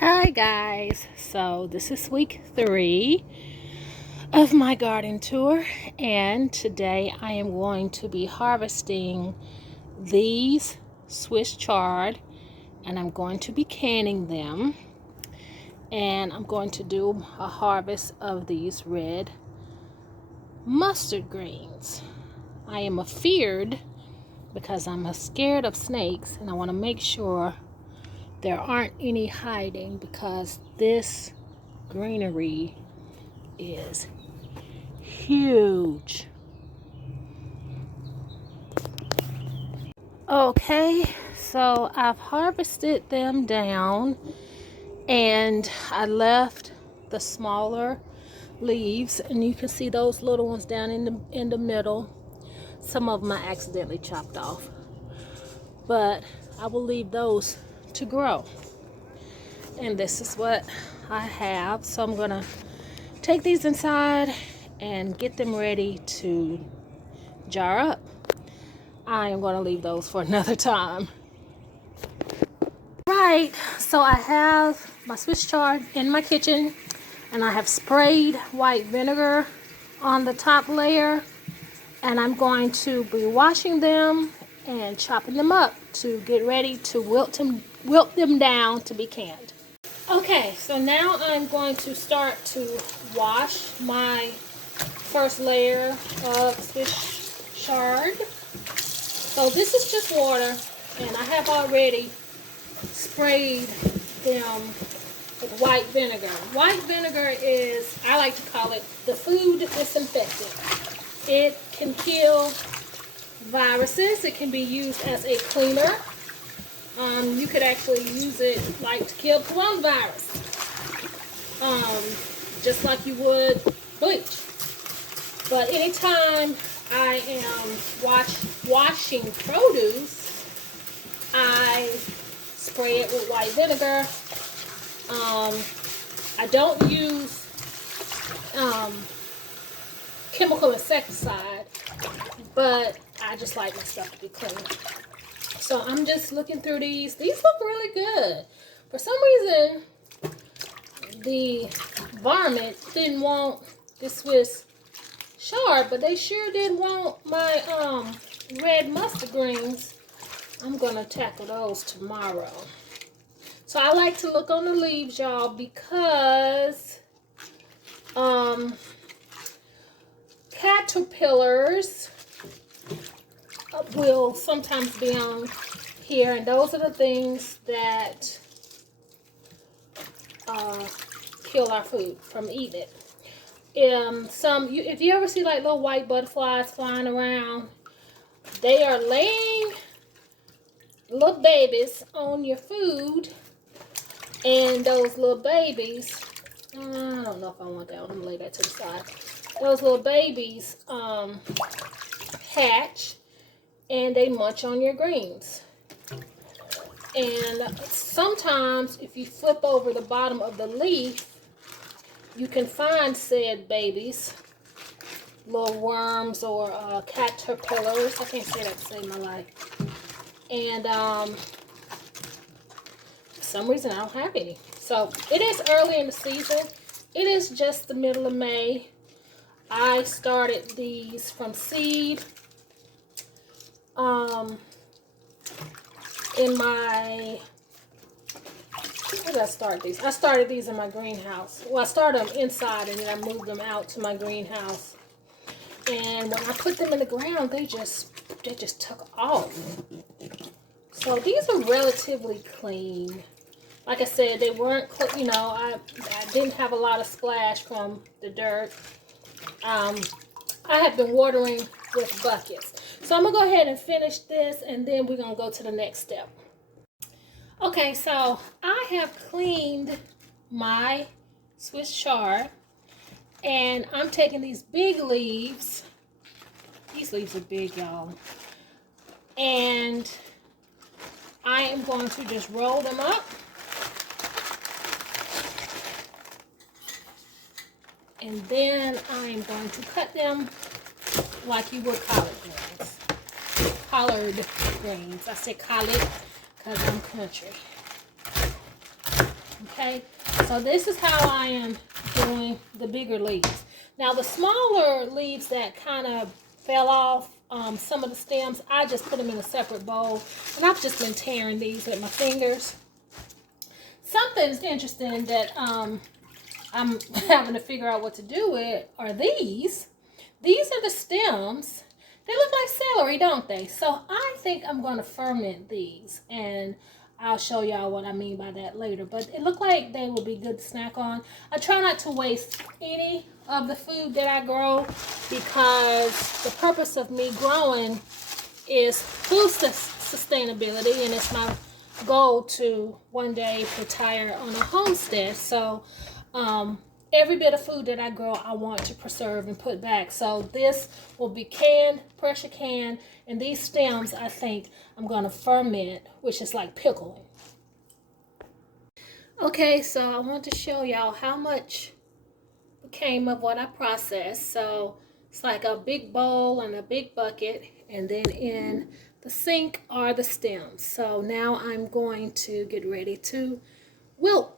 Hi guys, so this is week 3 of my garden tour, and today I am going to be harvesting these Swiss chard, and I'm going to be canning them, and I'm going to do a harvest of these red mustard greens. I am afeared because I'm scared of snakes, and I want to make sure there aren't any hiding because this greenery is huge. Okay, so I've harvested them down and I left the smaller leaves, and you can see those little ones down in the middle. Some of them I accidentally chopped off, but I will leave those to grow. And this is what I have, so I'm gonna take these inside and get them ready to jar up. I am going to leave those for another time. Right, so I have my Swiss chard in my kitchen, and I have sprayed white vinegar on the top layer, and I'm going to be washing them and chopping them up to get ready to wilt them down to be canned. Okay, so now I'm going to start to wash my first layer of Swiss chard. So this is just water, and I have already sprayed them with white vinegar. White vinegar is, I like to call it, the food disinfectant. It can kill viruses. It can be used as a cleaner. You could actually use it like to kill coronavirus, just like you would bleach. But anytime I am washing produce, I spray it with white vinegar. I don't use chemical insecticide, but I just like my stuff to be clean. So I'm just looking through these. These look really good. For some reason, the varmint didn't want the Swiss chard, but they sure did want my red mustard greens. I'm gonna tackle those tomorrow. So I like to look on the leaves, y'all, because caterpillars will sometimes be on here, and those are the things that kill our food from eating it. If you ever see like little white butterflies flying around, they are laying little babies on your food, and those little babies, I don't know if I want that one. I'm gonna lay that to the side. Those little babies hatch, and they munch on your greens. And sometimes if you flip over the bottom of the leaf, you can find said babies, little worms or caterpillars. I can't say that to save my life. And for some reason I don't have any. So it is early in the season. It is just the middle of May. I started these from seed. Where did I start these? I started these in my greenhouse. Well, I started them inside, and then I moved them out to my greenhouse. And when I put them in the ground, they just took off. So these are relatively clean. Like I said, they weren't, I didn't have a lot of splash from the dirt. I have been watering with buckets. So I'm going to go ahead and finish this, and then we're going to go to the next step. Okay, so I have cleaned my Swiss chard, and I'm taking these big leaves. These leaves are big, y'all. And I am going to just roll them up. And then I am going to cut them like you would collard greens. Collard greens. I say collard because I'm country. Okay, so this is how I am doing the bigger leaves. Now the smaller leaves that kind of fell off, some of the stems, I just put them in a separate bowl, and I've just been tearing these with my fingers. Something's interesting that I'm having to figure out what to do with are these. These are the stems. They look like celery, don't they? So I think I'm going to ferment these, and I'll show y'all what I mean by that later. But it looked like they would be good to snack on. I try not to waste any of the food that I grow, because the purpose of me growing is food sustainability, and it's my goal to one day retire on a homestead. So every bit of food that I grow, I want to preserve and put back. So this will be canned, pressure canned, and these stems I think I'm going to ferment, which is like pickling. Okay, so I want to show y'all how much came of what I processed. So it's like a big bowl and a big bucket, and then in the sink are the stems. So now I'm going to get ready to wilt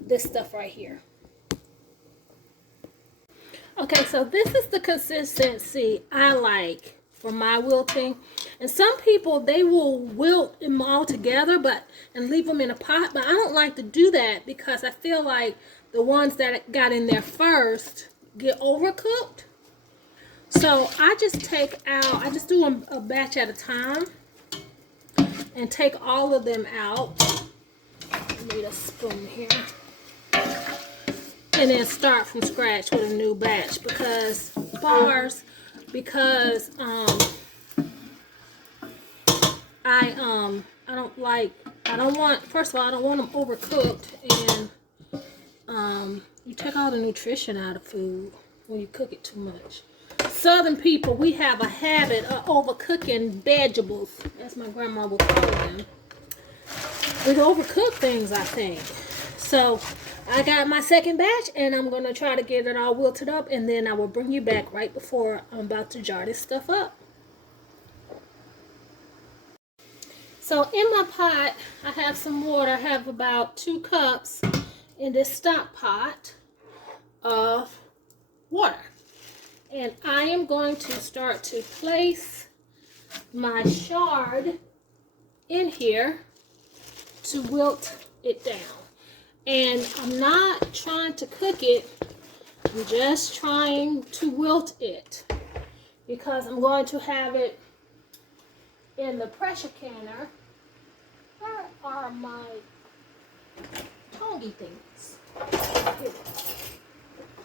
this stuff right here. Okay, so this is the consistency I like for my wilting. And some people, they will wilt them all together and leave them in a pot. But I don't like to do that, because I feel like the ones that got in there first get overcooked. So I just I just do them a batch at a time and take all of them out. I need a spoon here. And then start from scratch with a new batch, because I don't want, first of all, I don't want them overcooked, and you take all the nutrition out of food when you cook it too much. Southern people, we have a habit of overcooking vegetables, as my grandma would call them. We overcook things, I think. So I got my second batch, and I'm going to try to get it all wilted up, and then I will bring you back right before I'm about to jar this stuff up. So in my pot, I have some water. I have about 2 cups in this stock pot of water. And I am going to start to place my chard in here to wilt it down. And I'm not trying to cook it, I'm just trying to wilt it, because I'm going to have it in the pressure canner. Where are my tongy things?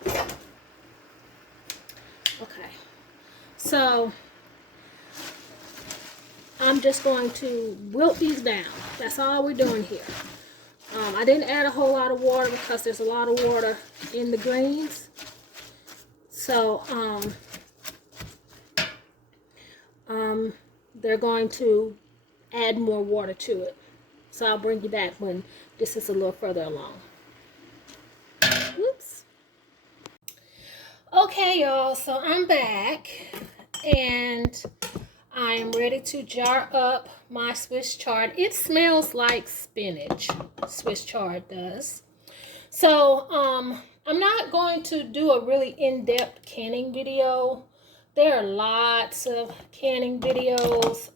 Here. Okay, so I'm just going to wilt these down. That's all we're doing here. I didn't add a whole lot of water, because there's a lot of water in the greens. So they're going to add more water to it. So I'll bring you back when this is a little further along. Whoops. Okay, y'all, so I'm back, and I am ready to jar up my Swiss chard. It smells like spinach, Swiss chard does. So I'm not going to do a really in-depth canning video. There are lots of canning videos.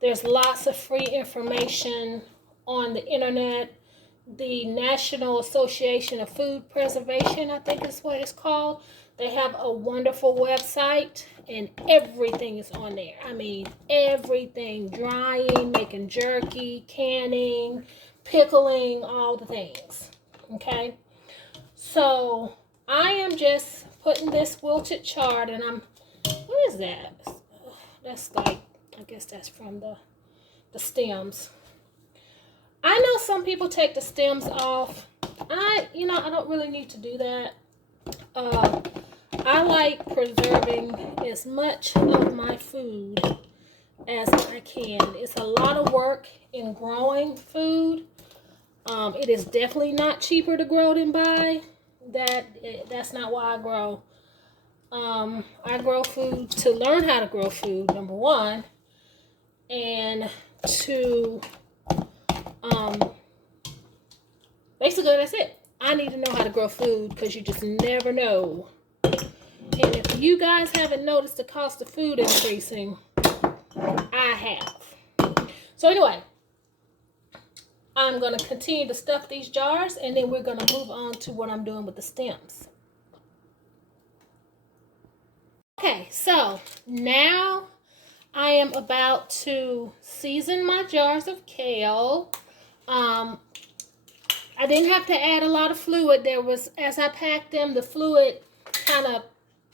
There's lots of free information on the internet. The National Association of Food Preservation, I think is what it's called. They have a wonderful website, and everything is on there. I mean, everything. Drying, making jerky, canning, pickling, all the things. Okay? So, I am just putting this wilted chard, and what is that? That's like, I guess that's from the stems. I know some people take the stems off. I don't really need to do that. I like preserving as much of my food as I can. It's a lot of work in growing food. It is definitely not cheaper to grow than buy. That's not why I grow. I grow food to learn how to grow food, number one, and to need to know how to grow food because you just never know. And if you guys haven't noticed the cost of food increasing, I have. So anyway, I'm going to continue to stuff these jars, and then we're going to move on to what I'm doing with the stems. Okay, so now I am about to season my jars of kale. I didn't have to add a lot of fluid. There was, as I packed them, the fluid kind of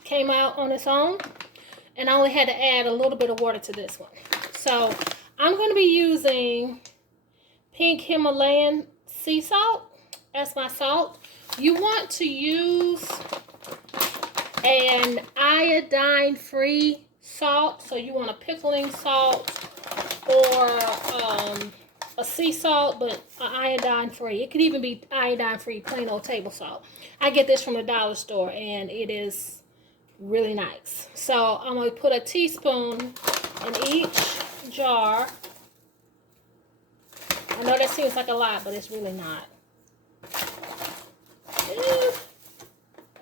came out on its own, and I only had to add a little bit of water to this one. So I'm going to be using pink Himalayan sea salt as my salt. You want to use an iodine-free salt, so you want a pickling salt or a sea salt, but iodine-free. It could even be iodine-free, plain old table salt. I get this from the dollar store, and it is really nice. So I'm going to put a teaspoon in each jar. I know that seems like a lot, but it's really not.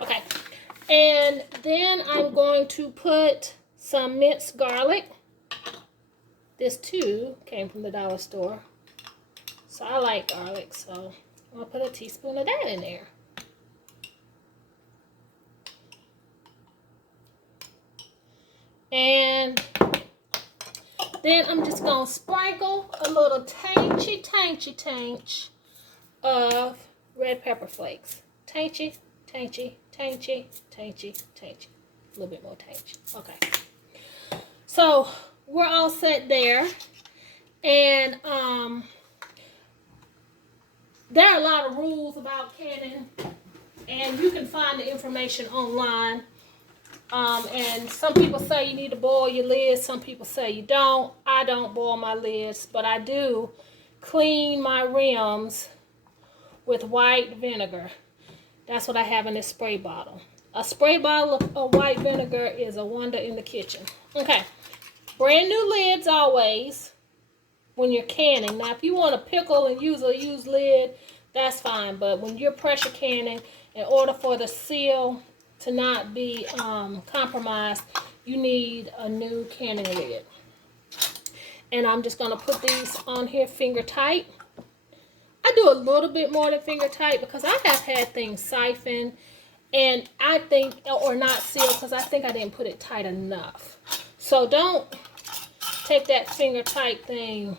Okay. And then I'm going to put some minced garlic. This too came from the dollar store. So I like garlic, so I'm going to put a teaspoon of that in there. And then I'm just going to sprinkle a little tanchy of red pepper flakes. Tanchy. A little bit more tanchy. Okay. So we're all set there. And there are a lot of rules about canning, and you can find the information online. And some people say you need to boil your lids. Some people say you don't. I don't boil my lids, but I do clean my rims with white vinegar. That's what I have in this spray bottle. A spray bottle of white vinegar is a wonder in the kitchen. Okay, brand new lids always when you're canning. Now, if you want to pickle and use a used lid, that's fine. But when you're pressure canning, in order for the seal to not be compromised, you need a new canning lid. And I'm just going to put these on here finger tight. I do a little bit more than finger tight because I have had things siphoned, and I think, or not sealed, because I think I didn't put it tight enough. So don't take that finger tight thing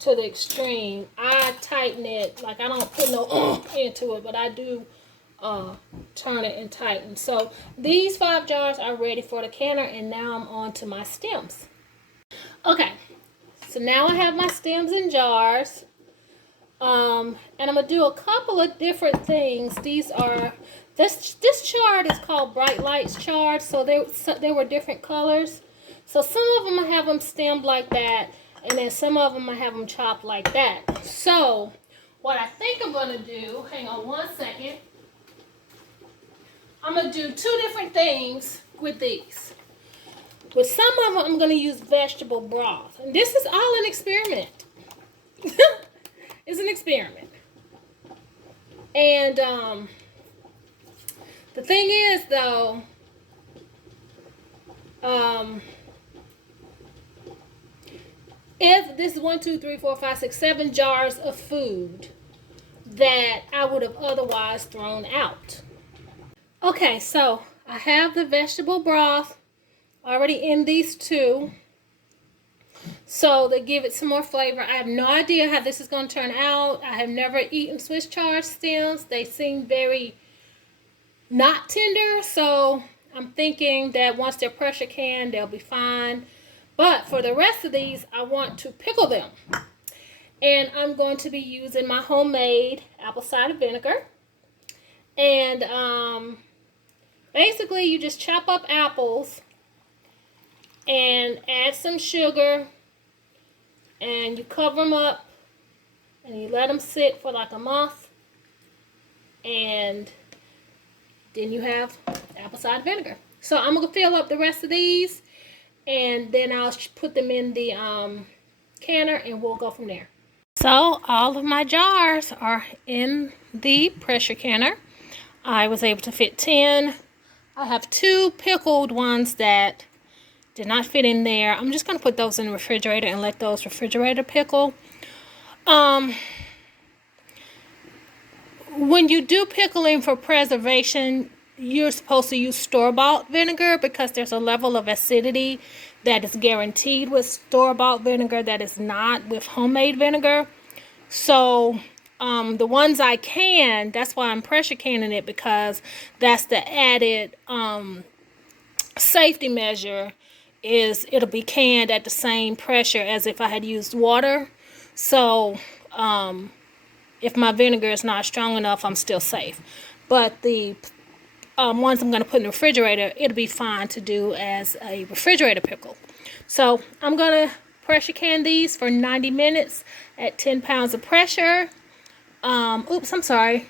to the extreme. I tighten it, like I don't put no into it, but I do turn it and tighten. So these 5 jars are ready for the canner, and now I'm on to my stems. Okay, so now I have my stems in jars. And I'm going to do a couple of different things. These are, this chard is called Bright Lights chard, so there were different colors. So some of them I have them stemmed like that, and then some of them I have them chopped like that. So what I think I'm going to do, hang on one second, I'm going to do 2 different things with these. With some of them, I'm going to use vegetable broth. And this is all an experiment. It's an experiment. And the thing is, though, if this is 1, 2, 3, 4, 5, 6, 7 jars of food that I would have otherwise thrown out. Okay, so I have the vegetable broth already in these 2. So they give it some more flavor. I have no idea how this is going to turn out. I have never eaten Swiss chard stems. They seem very not tender. So I'm thinking that once they're pressure canned, they'll be fine. But for the rest of these, I want to pickle them. And I'm going to be using my homemade apple cider vinegar. And basically, you just chop up apples and add some sugar, and you cover them up, and you let them sit for like a month, and then you have apple cider vinegar. So I'm going to fill up the rest of these, and then I'll put them in the canner, and we'll go from there. So all of my jars are in the pressure canner. I was able to fit 10. I have 2 pickled ones that did not fit in there. I'm just going to put those in the refrigerator and let those refrigerator pickle. When you do pickling for preservation, you're supposed to use store-bought vinegar because there's a level of acidity that is guaranteed with store-bought vinegar that is not with homemade vinegar. So the ones I can, that's why I'm pressure canning it, because that's the added safety measure, is it'll be canned at the same pressure as if I had used water. So if my vinegar is not strong enough, I'm still safe. But the ones I'm going to put in the refrigerator, it'll be fine to do as a refrigerator pickle. So I'm going to pressure can these for 90 minutes at 10 pounds of pressure. Oops, I'm sorry,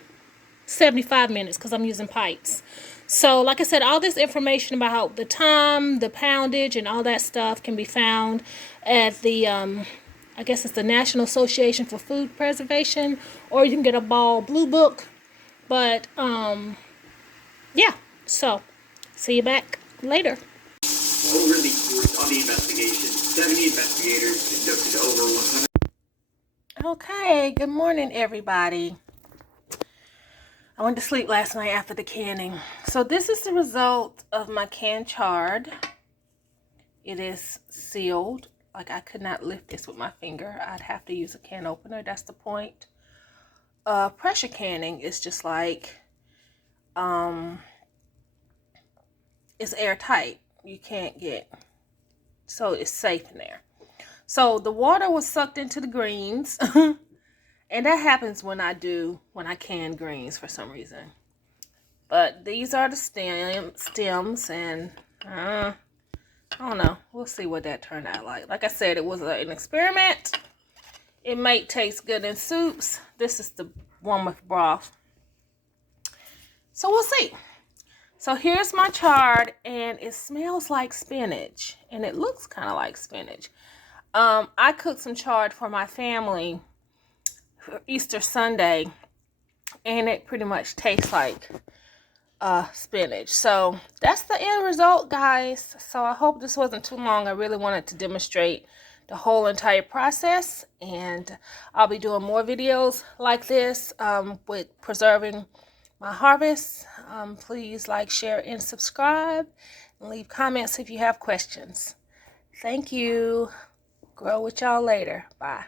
75 minutes because I'm using pipes. So like I said, all this information about the time, the poundage, and all that stuff can be found at the, I guess it's the National Association for Food Preservation, or you can get a Ball Blue Book. But, yeah, so see you back later. Over the course of the investigation, 70 investigators conducted over 100. Okay, good morning, everybody. I went to sleep last night after the canning. So this is the result of my canned chard. It is sealed. Like, I could not lift this with my finger. I'd have to use a can opener. That's the point. Pressure canning is just like, it's airtight. You can't get, so it's safe in there. So the water was sucked into the greens. And that happens when I can greens for some reason. But these are the stems, and I don't know. We'll see what that turned out like. Like I said, it was an experiment. It might taste good in soups. This is the one with broth. So we'll see. So here's my chard, and it smells like spinach, and it looks kind of like spinach. I cooked some chard for my family for Easter Sunday, and it pretty much tastes like spinach. So that's the end result, guys. So I hope this wasn't too long. I really wanted to demonstrate the whole entire process, and I'll be doing more videos like this with preserving my harvest. Please like, share, and subscribe, and leave comments if you have questions. Thank you. Grow with y'all later. Bye.